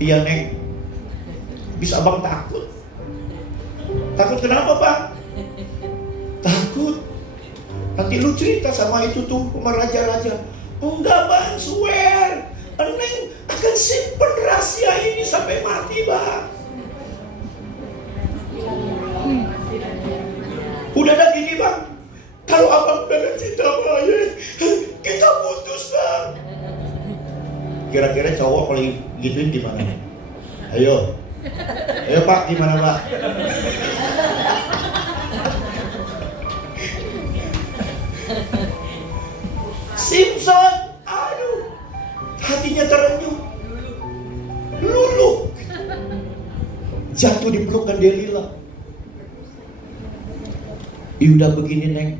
Iya Neng. Bisa abang takut. Takut kenapa Bang? Takut nanti lu cerita sama itu tuh, sama raja-raja. Enggak Bang, swear Neng akan simpen rahasia ini sampai mati Bang. Udah ada gini Bang, kalau abang udah ada cinta sama ayah, kita putus Bang. Kira-kira cowok kalau gituin gimana? Ayo Pak, gimana Pak? Simpson, aduh, hatinya terenyuh, luluh, jatuh di pelukan Delila. Udah begini Neng,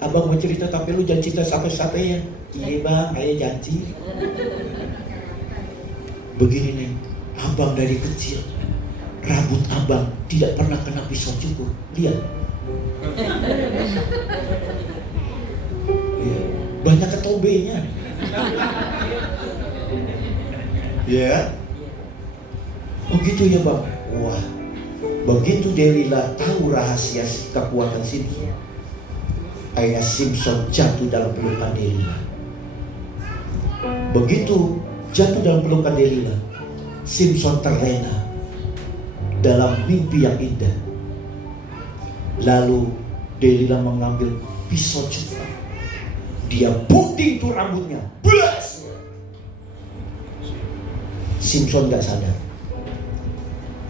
abang mau cerita tapi lu jangan cerita sampai-sampai ya. Iya Bang, ayah janji. Begini Neng, abang dari kecil rambut abang tidak pernah kena pisau cukur. Lihat. Iya, banyak ketobenya. Ya. Oh gitu ya Bang. Wah. Begitu Delila tahu rahasia kekuatan Simpson, akhirnya Simpson jatuh dalam pelukan Delila. Begitu jatuh dalam pelukan Delila, Simpson terlena dalam mimpi yang indah. Lalu Delila mengambil pisau cukur, dia puding tuh rambutnya, blas. Simpson gak sadar.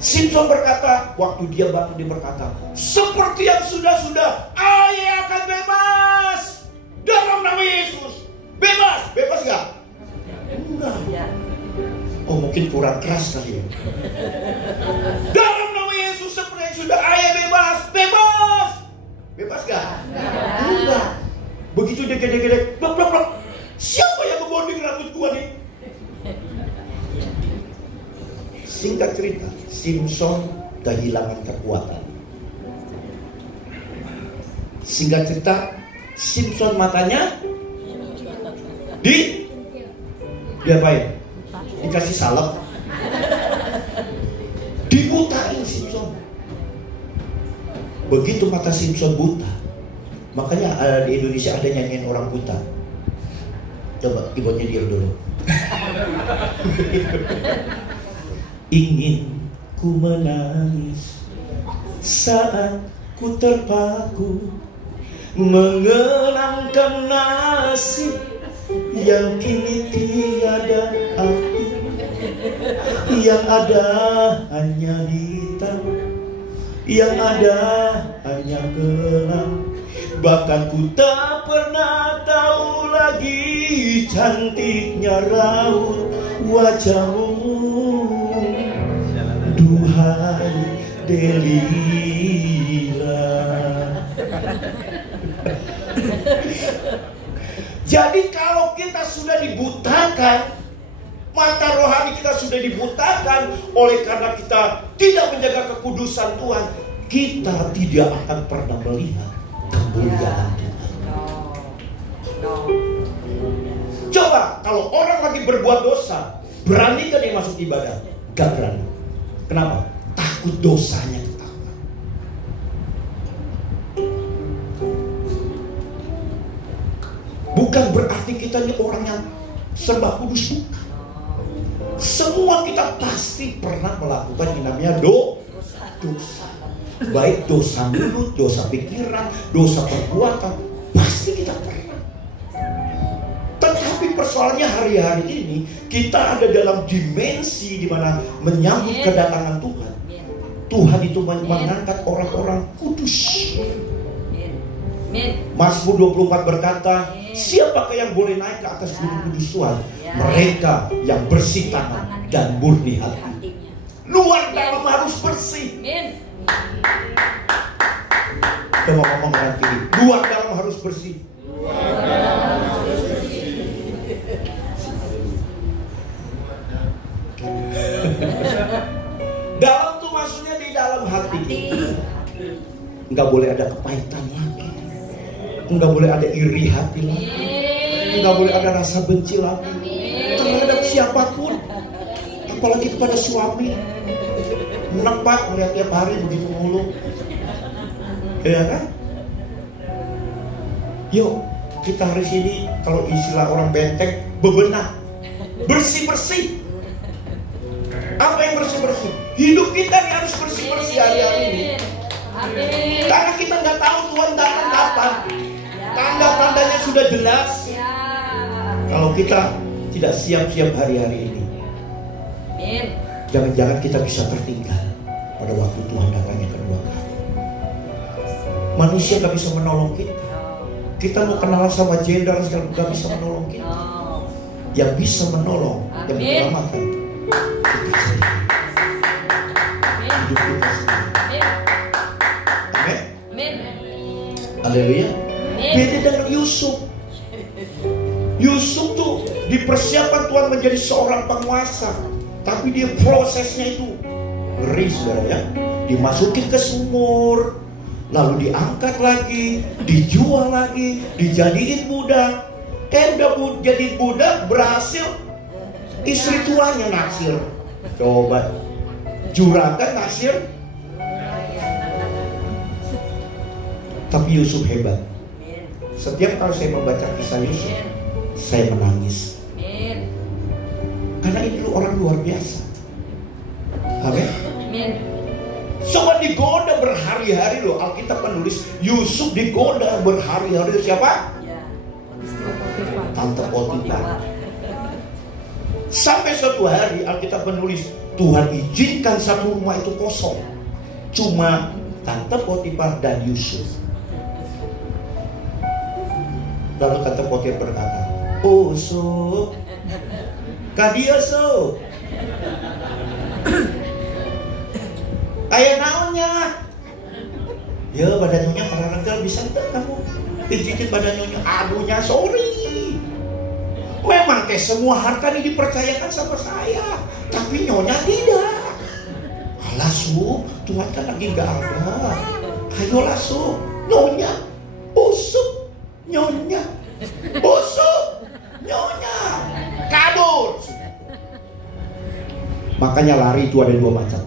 Simpson berkata, waktu dia bangun dia berkata, seperti yang sudah-sudah, ayah akan bebas dalam nama Yesus. Bebas, bebas gak? Enggak. Oh mungkin kurang keras kali ya. Dalam nama Yesus seperti yang sudah, ayah bebas, bebas. Bebas gak? Enggak. Begitu dia gede-gede, blok. Siapa yang ngebonding rambut gua nih? Singkat cerita, Simpson kehilangan kekuatan. Singkat cerita, Simpson matanya diapain? Dikasih salep, dibutain Simpson. Begitu mata Simpson buta, makanya di Indonesia ada nyanyian orang buta. Coba keyboardnya dia dulu. Ingin ku menangis saat ku terpaku mengenangkan nasib yang kini tiada arti, yang ada hanya hitam, yang ada hanya gelap. Bahkan ku tak pernah tahu lagi cantiknya raut wajahmu. Duhai Delila. Jadi kalau kita sudah dibutakan, mata rohani kita sudah dibutakan oleh karena kita tidak menjaga kekudusan Tuhan, kita tidak akan pernah melihat kemuliaan Tuhan. Coba kalau orang lagi berbuat dosa, berani kan dia masuk ibadah? Gak berani. Kenapa? Takut dosanya ketahuan. Bukan berarti kita ini orang yang serba kudus, bukan. Semua kita pasti pernah melakukan yang namanya dosa. Baik dosa mulut, dosa pikiran, dosa perbuatan, pasti kita pernah. Tetapi persoalannya hari-hari ini kita ada dalam dimensi di mana menyambut kedatangan Tuhan. Tuhan itu mengangkat orang-orang kudus. Mazmur 24 berkata, siapakah yang boleh naik ke atas gunung kudus Tuhan? Mereka yang bersih tangan dan murni hati. Luar dalam harus bersih. Coba ngomong dengan kiri, luar dalam harus bersih. Dalam tuh maksudnya di dalam hati kita. Enggak boleh ada kepahitan lagi, enggak boleh ada iri hati lagi, enggak boleh ada rasa benci lagi terhadap siapapun. apalagi kepada suami. Enak Pak, melihat tiap hari begitu mulu. Ya kan? Yuk, kita hari ini kalau istilah orang benteng, bebenah, bersih-bersih. Apa yang bersih-bersih? Hidup kita nih harus bersih-bersih hari-hari ini. Karena kita nggak tahu Tuhan datang kapan. Tanda-tandanya sudah jelas. Kalau kita tidak siap-siap hari-hari ini, jangan-jangan kita bisa tertinggal pada waktu Tuhan datangnya kedua kali. Manusia gak bisa menolong kita. Kita mau kenalan sama jenderal segala gak bisa menolong kita. Yang bisa menolong, yang menyelamatkan kita sendiri. Hidup kita sendiri. Amin. Haleluya. Beda dengan Yusuf. Yusuf tuh dipersiapkan Tuhan menjadi seorang penguasa, tapi dia prosesnya itu ngeri, saudara ya. Dimasukin ke sumur, lalu diangkat lagi, dijual lagi, dijadiin budak. Udah jadi budak, berhasil, istri tuanya naksir. Coba, juragan naksir. Tapi Yusuf hebat. Setiap kali saya membaca kisah Yusuf, saya menangis. Karena ini orang luar biasa. Amin. Coba digoda berhari-hari loh. Alkitab menulis Yusuf digoda berhari-hari. Siapa? Tante Potifar. Sampai suatu hari Alkitab menulis Tuhan izinkan satu rumah itu kosong. Cuma Tante Potifar dan Yusuf. Lalu Tante Potifar berkata, "Oh Yusuf, kadia so, ayah naonnya? Ya badan nyonya para regal bisa enggak kamu pijitin badan nyonya? Aduhnya sorry. Memang semua harta ini dipercayakan sama saya, tapi nyonya tidak. Alah Su, Tuhan kan lagi gak ada. Ayolah Su, nyonya, busuk, nyonya, busuk, nyonya, kabur." Makanya lari itu ada dua macam.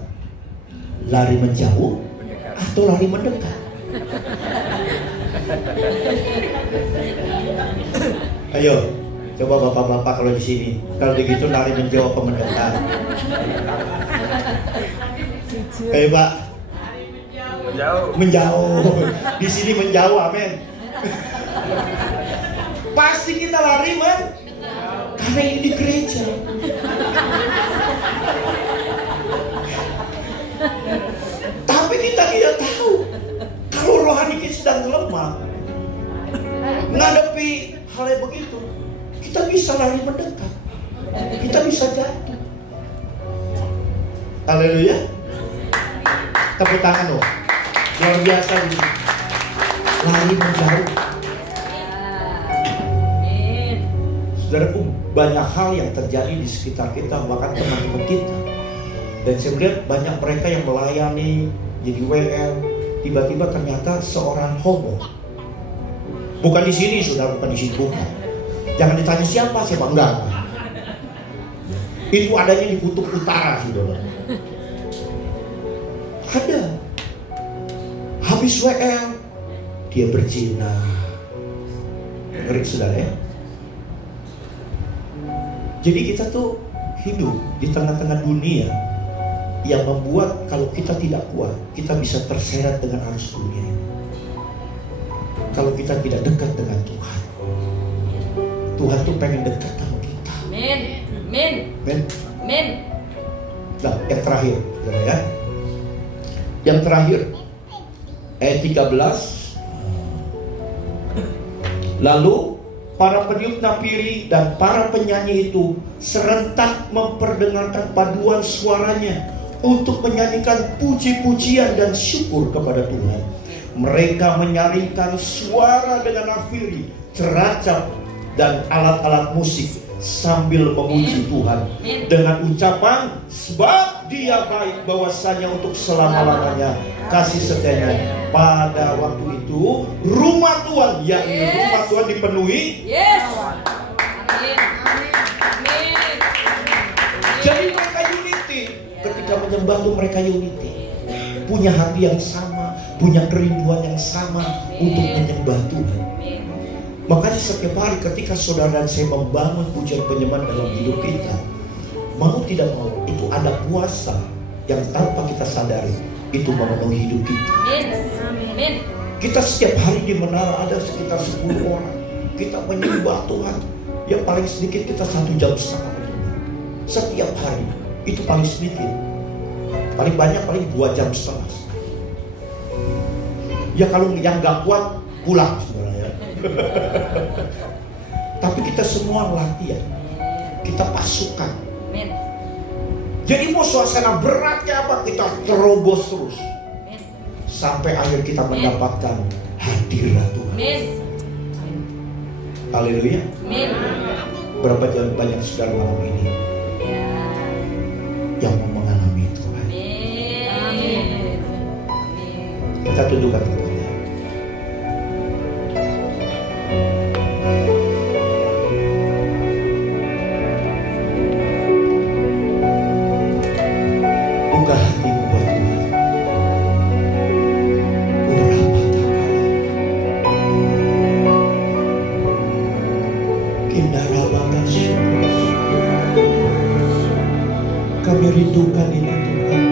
Lari menjauh atau lari mendekat. Ayo, coba bapak-bapak kalau di sini, kalau begitu lari menjauh atau mendekat? Ayo Pak. Menjauh. Di sini menjauh, amin. Pasti kita lari karena ini di gereja. Tapi kita tidak tahu kalau rohani kita sedang lemah, menghadapi hal yang begitu, kita bisa lari mendekat, kita bisa jatuh. Haleluya. Tepuk tangan loh, luar biasa ini. Lari menjauh. Saudaraku, banyak hal yang terjadi di sekitar kita, bahkan teman-teman kita. Dan saya melihat banyak mereka yang melayani, jadi WL, tiba-tiba ternyata seorang homo. Bukan di sini, saudara, bukan di sini, bukan. Jangan ditanya siapa, enggak. Itu adanya di kutub utara, saudara. Ada. Habis WL, dia berzina. Ngeri, saudara ya. Jadi kita tuh hidup di tengah-tengah dunia yang membuat kalau kita tidak kuat, kita bisa terseret dengan arus dunia ini. Kalau kita tidak dekat dengan Tuhan, Tuhan tuh pengen dekat sama kita. Amin. Nah, yang terakhir, ya. Yang terakhir, ayat 13. Lalu para peniup napiri dan para penyanyi itu serentak memperdengarkan paduan suaranya untuk menyanyikan puji-pujian dan syukur kepada Tuhan. Mereka menyaringkan suara dengan nafiri, ceracap, dan alat-alat musik sambil memuji Tuhan dengan ucapan, sebab Dia baik, bahwasanya untuk selama-lamanya kasih setianya. Pada waktu itu rumah Tuhan, yakni rumah Tuhan dipenuhi. Jadi mereka unik. nyembah tuh mereka unity. Punya hati yang sama, punya kerinduan yang sama untuk menyembah Tuhan. Makanya setiap hari ketika saudara dan saya membangun pujian penyembahan dalam hidup kita, mau tidak mau itu ada kuasa yang tanpa kita sadari itu memenuhi hidup kita. Kita setiap hari di menara ada sekitar 10 orang. Kita menyembah Tuhan. Yang paling sedikit kita 1,5 jam menyembah. Setiap hari itu paling sedikit. Paling banyak paling 2,5 jam. Ya kalau yang gak kuat pulang sebenarnya. Tapi kita semua latihan. Kita pasukan. Jadi mau suasana berat kayak apa, kita terobos terus. Sampai akhir kita mendapatkan hadirat Tuhan. Haleluya. Berapa banyak saudara malam ini yang mau mengalami Tuhan. Kita tundukkan kepala. Buka hatimu buat Tuhan. Kami rindukan itu Tuhan.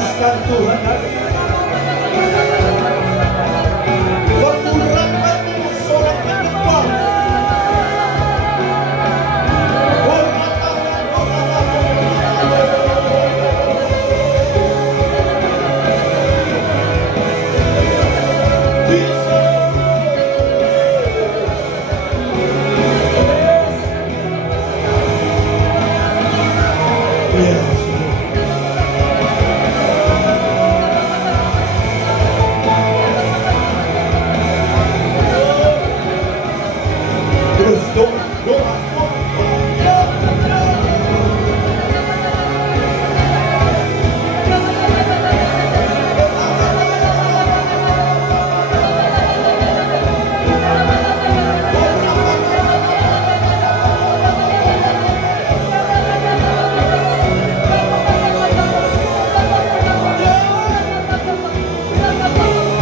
Lepaskan Tuhan. Pergurakanmu seorang penyembah.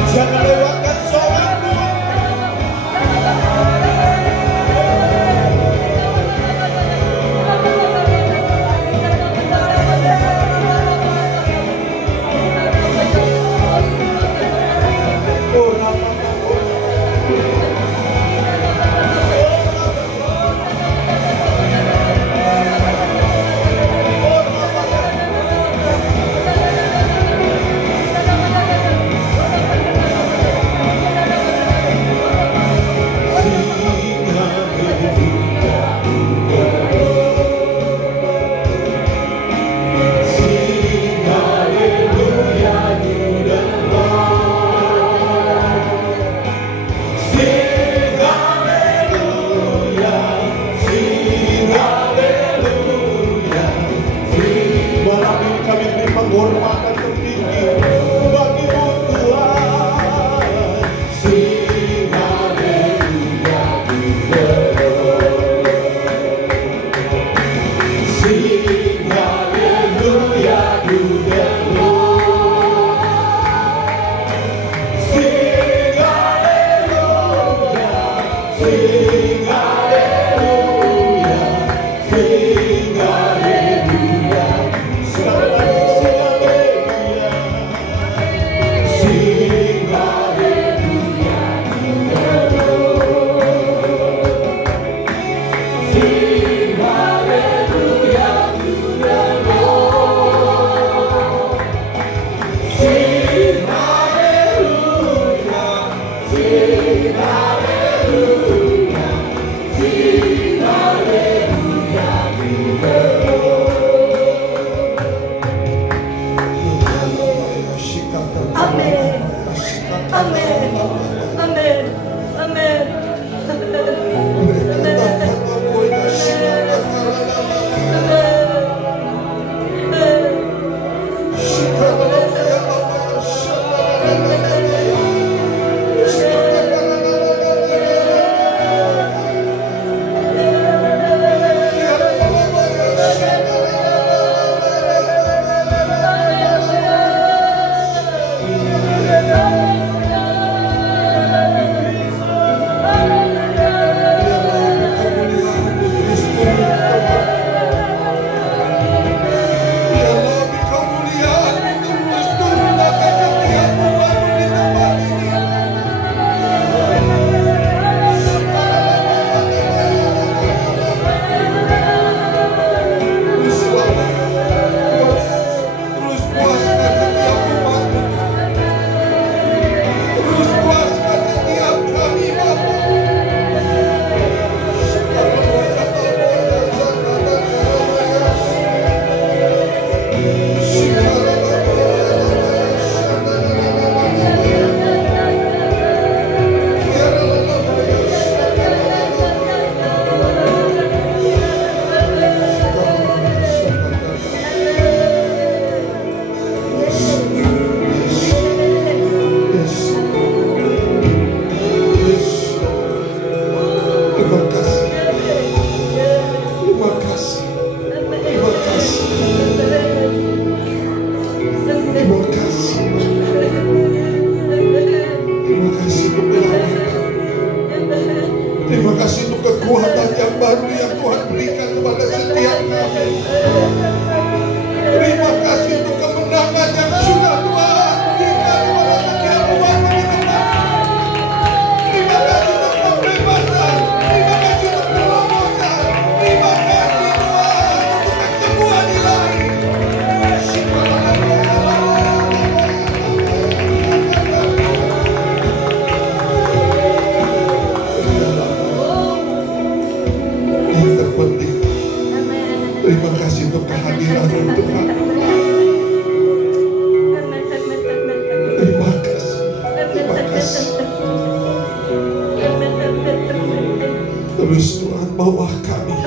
Jangan lewatkan sholatmu. Penghormatan tertinggi bagimu Tuhan. Sing haleluya di Sing haleluya di Sing haleluya, sing haleluya, sing haleluya. membawa kami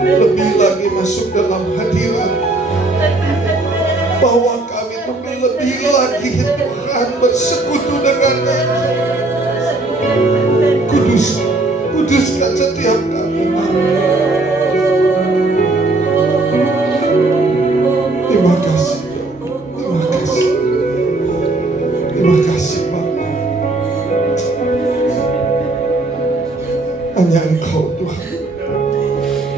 lebih lagi masuk dalam hadirat. Bawa kami untuk lebih lagi Tuhan bersekutu dengan Engkau. Kuduskan setiap kami. Terima kasih. Terima kasih. Terima kasih Bapa. Hanya Engkau Tuhan.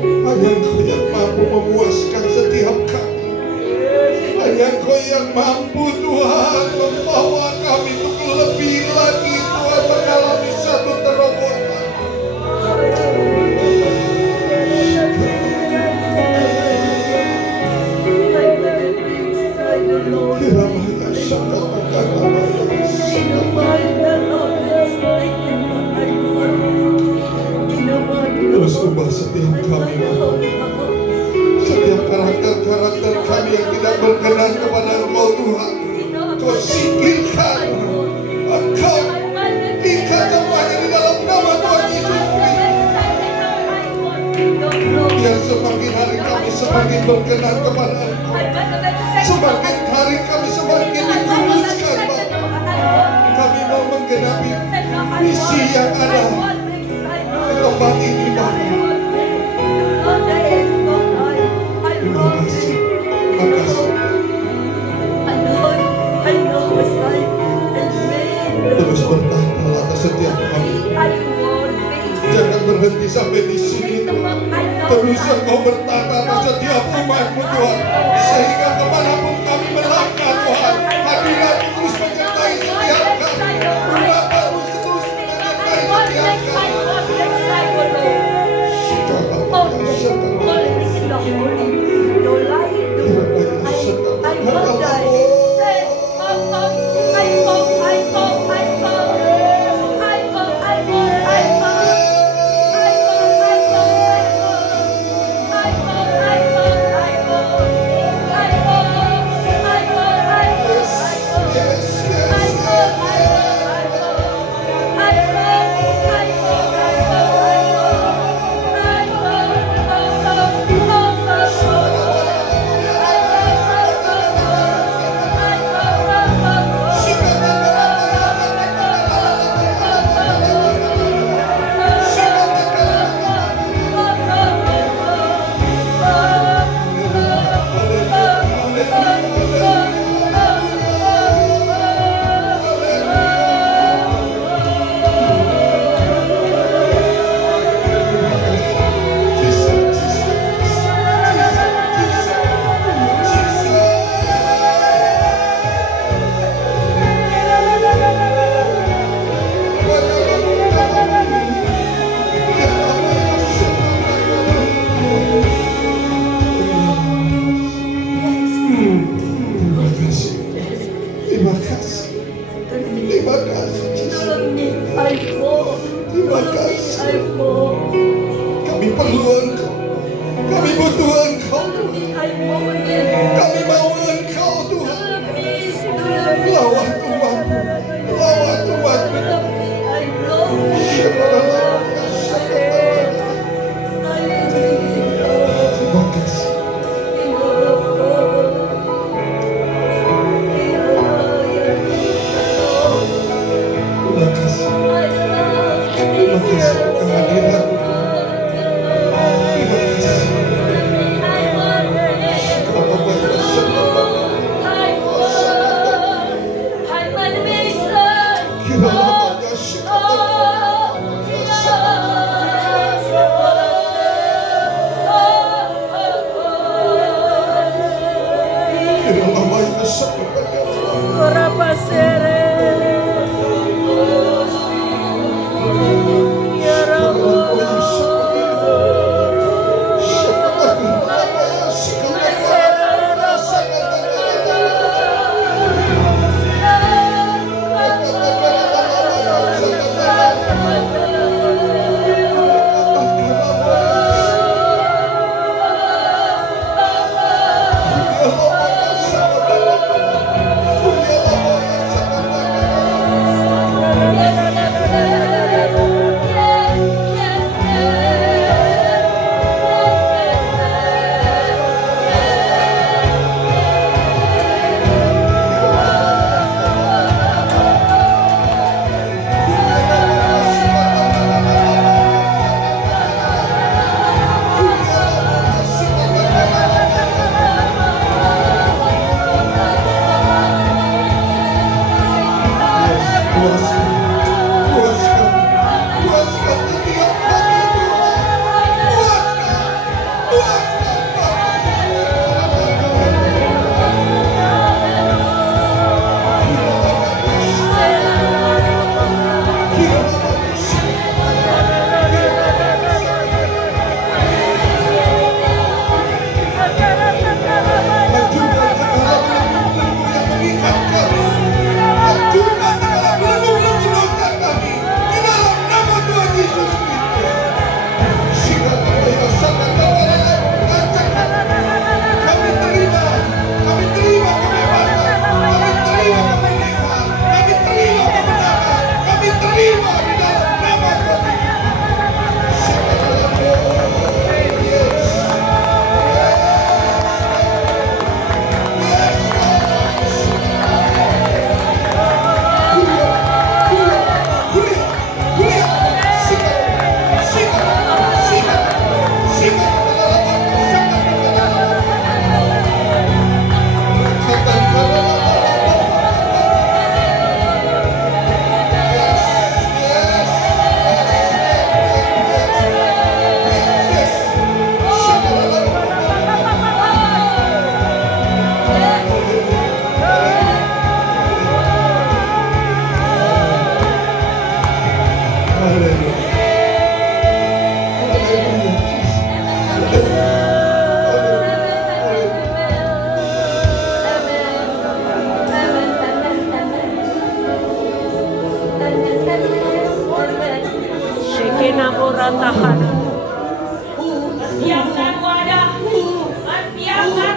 Hanya Engkau yang mampu memuaskan setiap kami. Hanya Engkau yang mampu Tuhan membawa kami untuk lebih lagi Tuhan mengalami satu terobosan. Terus ubah setiap kami, setiap karakter-karakter kami yang tidak berkenan kepada Engkau Tuhan. Kau singkirkan, Engkau ikat semuanya di dalam nama Tuhan Yesus Kristus. Biar semakin hari kami semakin berkenan kepada Engkau, semakin hari kami semakin dikuduskan Bapa. Kami mau menggenapi misi yang ada di tempat ini Bapa. Terima kasih. Terima kasih. Terus bertahta atas setiap kami. Jangan berhenti sampai di sini Tuhan. Terus Engkau bertahta atas setiap umat-Mu Tuhan. Sehingga kemanapun kami melangkah Tuhan, hadirat terus menyertai setiap kami. Umat terus menyertai setiap kami. Siapkan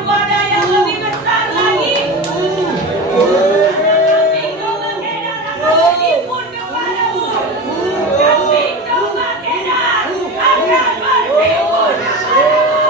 wadah yang lebih besar lagi. Kami coba kedar akan berhimpun kepadamu. Kami coba kedar akan berhimpun kepadamu.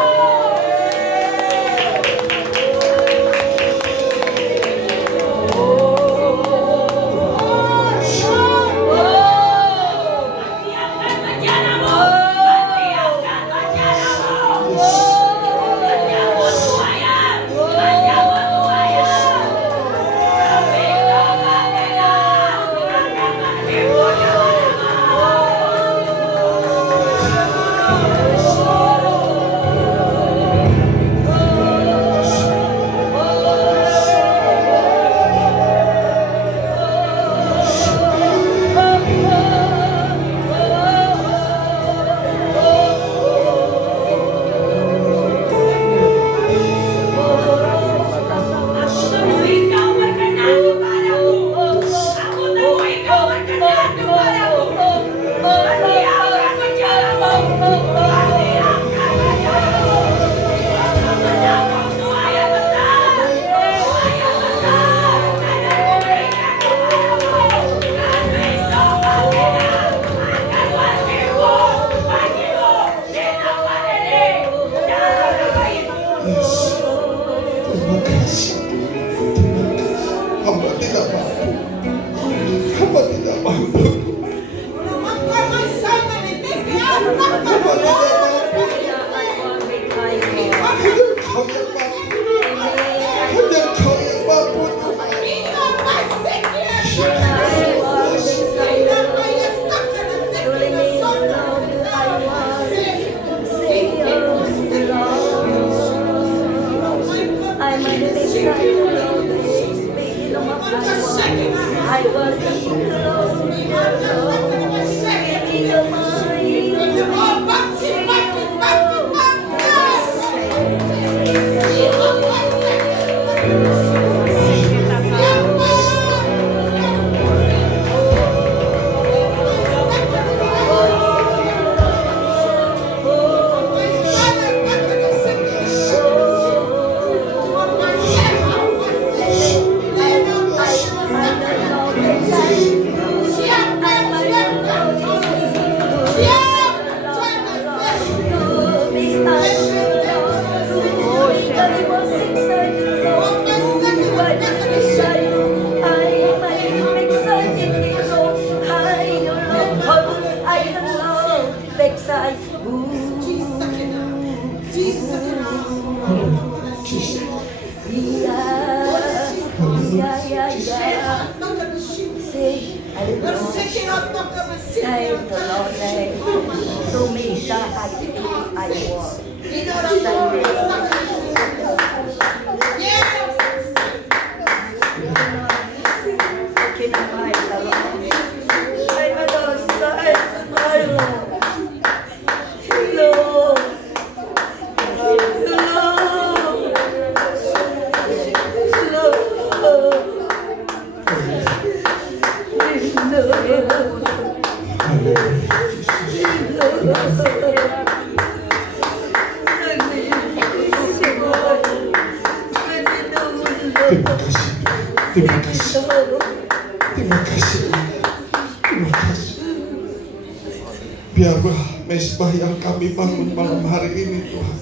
Biarlah mezbah yang kami bangun malam hari ini, Tuhan,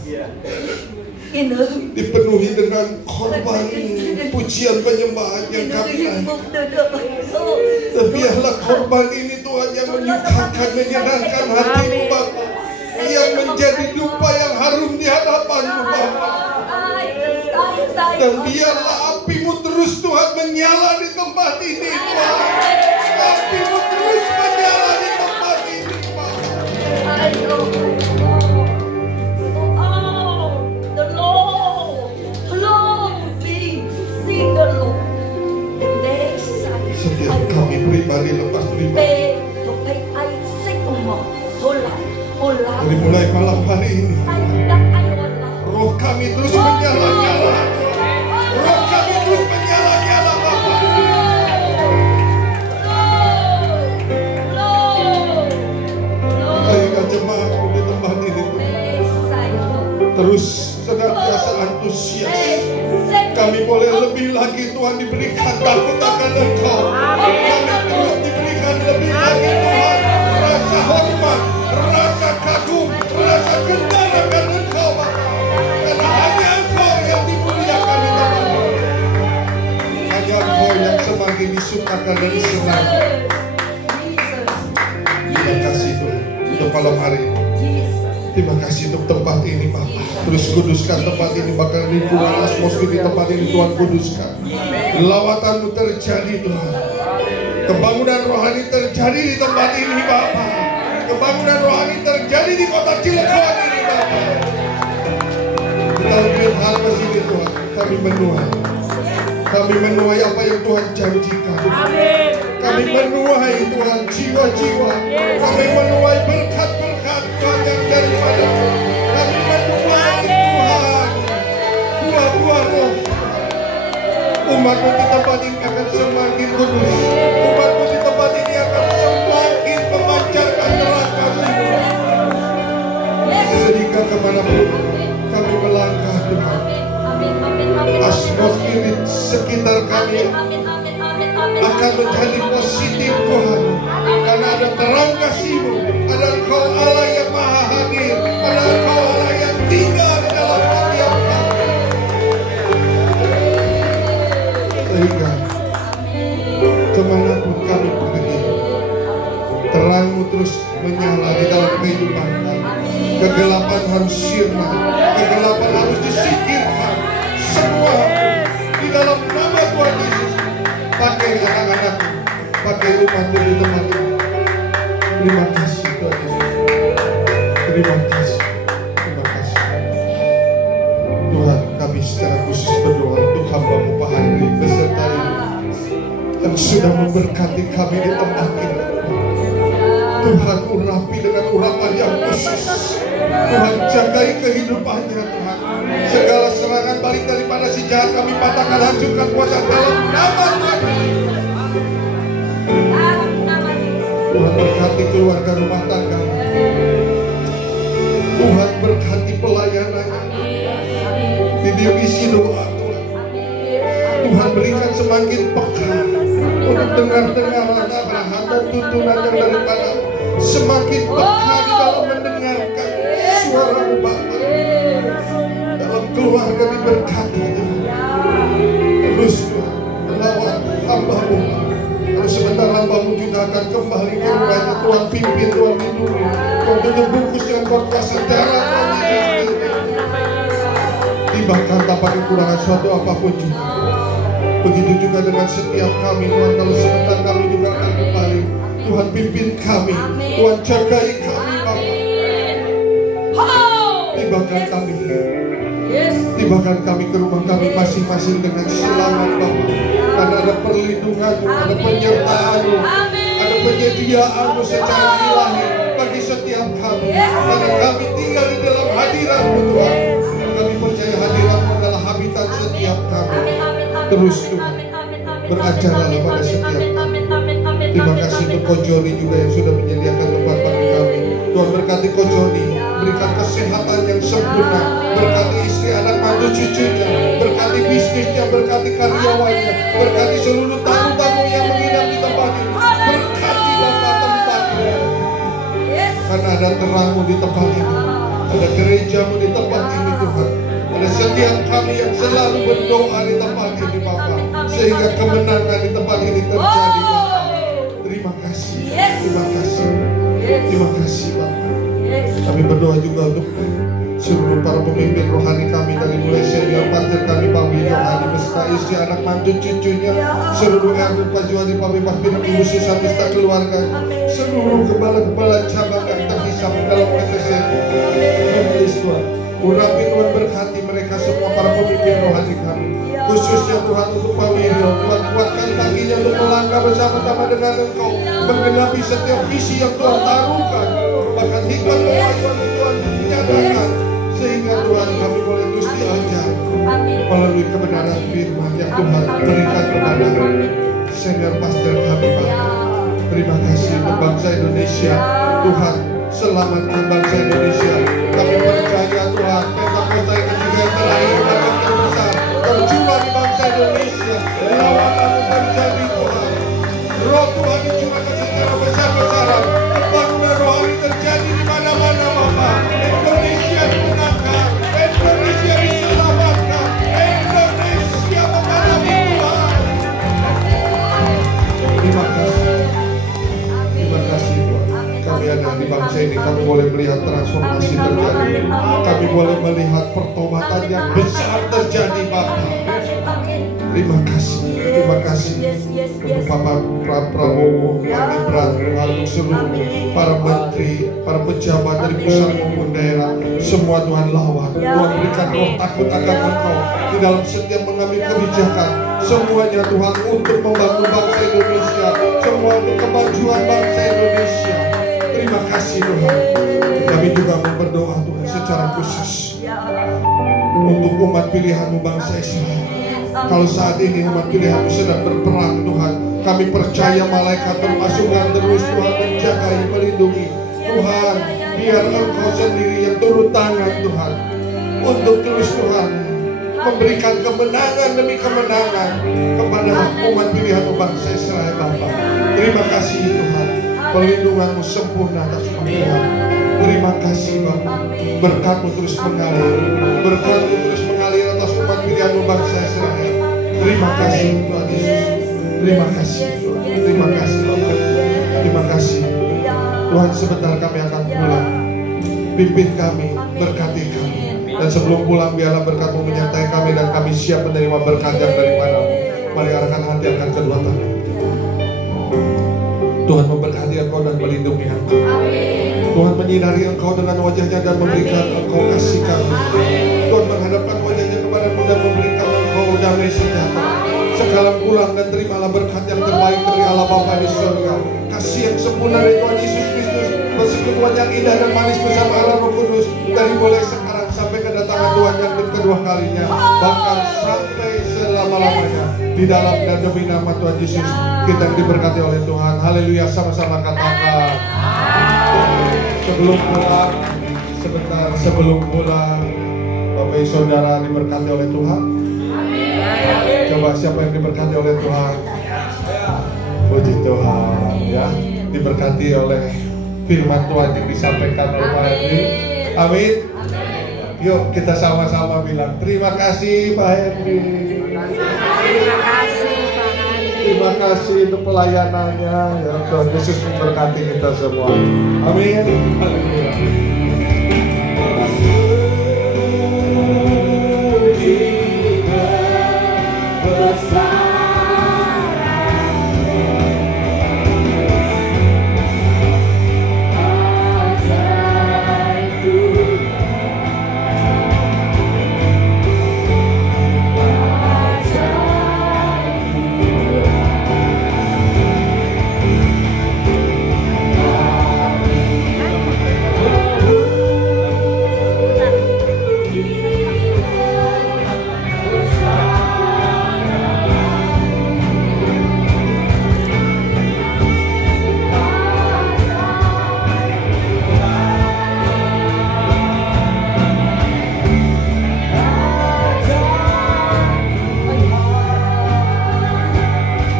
dipenuhi dengan korban pujian penyembahan yang kami naikkan. Dan biarlah korban ini, Tuhan, yang menyukakan, menyenangkan hati-Mu, Bapa, yang menjadi dupa yang harum di hadapan-Mu, Bapa. Dan biarlah api-Mu terus, Tuhan, menyala di tempat ini, Tuhan. Api-Mu terus menyala di tempat ini, Bapa. Setiap kami pribadi lepas pribadi, dari mulai malam hari ini, roh kami terus menyala-nyala. Roh kami terus menyala-nyala, Bapa. Ayo jemaat terus senantiasa antusias. Kami boleh lebih lagi Tuhan diberikan takut akan Engkau. Kami terus diberikan lebih lagi Tuhan rasa hormat, rasa kagum, rasa gentar akan Engkau Bapa. Karena hanya Engkau yang dimuliakan di dalam hidup. Hanya Engkau yang semakin disukakan dan disenangi. Terima kasih Tuhan untuk malam hari ini. Terima kasih untuk tempat ini Bapa. Terus kuduskan tempat ini, bahkan lingkungan atmosfer di tempat ini Tuhan kuduskan. Lawatan-Mu terjadi Tuhan. Kebangunan rohani terjadi di tempat ini Bapa. Kebangunan rohani terjadi di kota Cilegon ini Bapa. Kita lihat hal kesini Tuhan. Kami menuai. Kami menuai apa yang Tuhan janjikan. Kami menuai Tuhan jiwa-jiwa. Kami menuai berkat-berkat Tuhan yang daripada. Kami menuai Tuhan buah-buah roh. Umat-Mu di tempat ini akan semakin kudus. Umat-Mu di tempat ini akan semakin memancarkan terang kasih. Sehingga kemanapun kami melangkah Tuhan, atmosfer di sekitar kami akan menjadi positif Tuhan. Karena ada terang kasih-Mu, ada Engkau Allah yang maha hadir, ada Engkau Allah yang tinggal di dalam setiap kami. Sehingga kemanapun kami pergi, terang-Mu terus menyala di dalam kehidupan kami. Kegelapan harus sirna, kegelapan harus disingkirkan. Semua di dalam nama Tuhan Yesus. Pakai anak-anak-Mu, pakai umat-Mu di tempat ini. Terima kasih Tuhan Yesus. Terima kasih. Terima kasih. Tuhan, kami secara khusus berdoa untuk hamba-Mu Pak Henry beserta ini yang sudah memberkati kami di tempat ini. Tuhan, urapi dengan urapan yang khusus. Tuhan, jagai kehidupannya Tuhan. Segala serangan balik daripada si jahat kami patahkan, hancurkan kuasa dalam nama Tuhan. Tuhan, berkati keluarga rumah tangga. Tuhan, berkati pelayanannya di divisi doa Tuhan. Tuhan, berikan semakin peka untuk dengar-dengaran Abraham dan tuntunan yang daripada. Semakin peka di dalam mendengarkan suara-Mu Bapa. Dalam keluarga diberkati Tuhan. Terus Tuhan melawan hamba-Mu. Kalau sebentar hamba-Mu juga akan kembali ke rumahnya. Tuhan pimpin, Tuhan lindungi. Tuhan tutup bungkus dengan kuasa darah Tuhan Yesus. Dibakar tanpa kekurangan suatu apapun juga. Begitu juga dengan setiap kami Tuhan. Kalau sebentar kami juga akan kembali. Tuhan pimpin kami. Tuhan jagai kami Bapa. Tibakan kami. Tibakan kami ke rumah kami masing-masing dengan selamat Bapa. Karena ada perlindungan-Mu, ada penyertaan-Mu, ada penyediaan-Mu secara ilahi bagi setiap kami. Karena kami tinggal di dalam hadirat-Mu Tuhan. Kami percaya hadirat-Mu adalah habitat setiap kami. Terus Tuhan, berajarlah pada setiap kami. Terima kasih untuk Ko Joni juga yang sudah menyediakan tempat bagi kami. Tuhan, berkati Ko Joni, berikan kesehatan yang sempurna, berkati istri, anak, mantu, cucunya, berkati bisnisnya, berkati karyawannya, berkati seluruh tamu-tamu yang menginap di tempat ini. Berkatilah tempatnya. Karena ada terang-Mu di tempat ini, ada gereja-Mu di tempat ini Tuhan. Ada setiap kami yang selalu berdoa di tempat ini Bapa, sehingga kemenangan di tempat ini terjadi Bapa. Terima kasih, terima kasih, terima kasih Bapa. Kami berdoa juga untuk seluruh para pemimpin rohani kami, dari mulai senior pastor kami Pak Wili Rohani beserta istri, anak, mantu, cucunya, seluruh RW Pak Juhani, Pak Bebas Bina, Ibu Susan beserta keluarga, seluruh kepala-kepala cabang yang terhisap dalam PTC. Tuhan, Tuhan, urapi Tuhan, berkati mereka semua para pemimpin rohani kami, khususnya Tuhan untuk Pak Wiryo. Tuhan, kuatkan kakinya untuk melangkah bersama-sama dengan Engkau, menggenapi setiap visi yang Tuhan taruhkan, bahkan hikmat kemajuan Tuhan nyatakan, sehingga Tuhan kami boleh terus diajar melalui kebenaran firman yang Tuhan berikan kepada senior pastor kami Bapak. Terima kasih untuk bangsa Indonesia. Tuhan, selamatkan bangsa Indonesia. Kami percaya Tuhan, kota yang ketiga yang terakhir dan yang terbesar tercurah di bangsa Indonesia. Lawanan terjadi Tuhan. Roh Tuhan dicurahkan secara besar-besaran. Pembangunan rohani terjadi di mana-mana Bapak. Indonesia dimenangkan, Indonesia diselamatkan, Indonesia mengalami Tuhan. Terima kasih. Terima kasih Tuhan. Kami ada di bangsa ini, kami boleh melihat transformasi terjadi. Kami boleh melihat pertobatan yang besar terjadi Bapak. Terima kasih, terima kasih untuk Bapak Prabowo, Pak Gibran, Tuhan, untuk seluruh para menteri, para pejabat dari pusat maupun daerah. Semua Tuhan lawan, Tuhan berikan roh takut akan Engkau di dalam setiap mengambil kebijakan. Semuanya Tuhan untuk membangun bangsa Indonesia, semua untuk kemajuan bangsa Indonesia. Terima kasih Tuhan. Kami juga mau berdoa Tuhan secara khusus untuk umat pilihan-Mu bangsa Israel. Kalau saat ini umat pilihan-Mu sedang berperang Tuhan, kami percaya malaikat berpasukan terus Tuhan menjaga, melindungi. Tuhan, biar Engkau sendiri yang turun tangan Tuhan untuk terus Tuhan memberikan kemenangan demi kemenangan kepada umat pilihan-Mu bangsa Israel Bapa. Terima kasih Tuhan, perlindungan-Mu sempurna atas umat pilihan. Terima kasih Bapa, berkat-Mu terus mengalir, berkat-Mu terus mengalir atas umat pilihan-Mu bangsa Israel. Terima kasih Tuhan Yesus. Terima kasih Tuhan. Terima kasih Bapak. Terima kasih Tuhan. Sebentar kami akan pulang. Pimpin kami, berkati kami. Dan sebelum pulang biarlah berkat-Mu menyertai kami dan kami siap menerima berkat yang daripada-Mu. Mari arahkan hati akan kedua tangan. Tuhan memberkati Engkau dan melindungi Engkau. Tuhan menyinari Engkau dengan wajahnya dan memberikan Engkau kasih karunia. Tuhan menghadapkan wajahnya kepadamu dan memberikan Engkau damai sejahtera. Sekarang pulang dan terimalah berkat yang terbaik dari Allah Bapa di surga. Kasih yang sempurna dari Tuhan Yesus Kristus, persekutuan yang indah dan manis bersama Allah Roh Kudus dari mulai sekarang sampai kedatangan Tuhan yang kedua kalinya, bahkan sampai selama-lamanya. Di dalam dan demi nama Tuhan Yesus kita diberkati oleh Tuhan. Haleluya, sama-sama katakan. Sebelum pulang, sebentar sebelum pulang, Bapak Ibu Saudara diberkati oleh Tuhan. Coba siapa yang diberkati oleh Tuhan? Puji Tuhan ya, diberkati oleh firman Tuhan yang disampaikan oleh Pak Henry. Amin. Yuk kita sama-sama bilang terima kasih Pak Henry. Terima kasih Pak Henry. Terima kasih untuk pelayanannya. Ya Tuhan Yesus memberkati kita semua. Amin. Haleluya.